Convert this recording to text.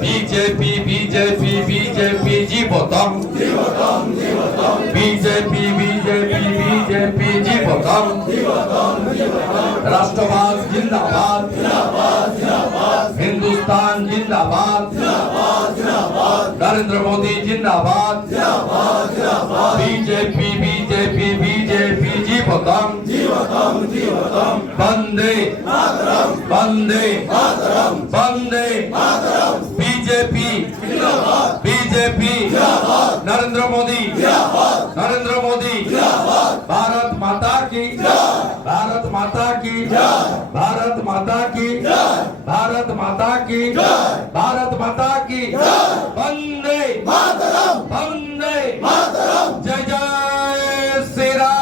BJP BJP BJP जीवतम BJP BJP BJP जीवतम राष्ट्रवाद जिंदाबाद हिंदुस्तान जिंदाबाद नरेंद्र मोदी जिंदाबाद बीजेपी बीजेपी बीजेपी जीवतम जीवतम जीवतम बंदे बीजेपी మాతరం వందే మాతరం బీజేపీ బీజేపీ నరేంద్ర మోదీ నరేంద్ర మోదీ भारत माता की। भारत माता की। भारत माता की। भारत माता की। भारत माता की। वंदे मातरम। वंदे मातरम। जय जय श्री राम।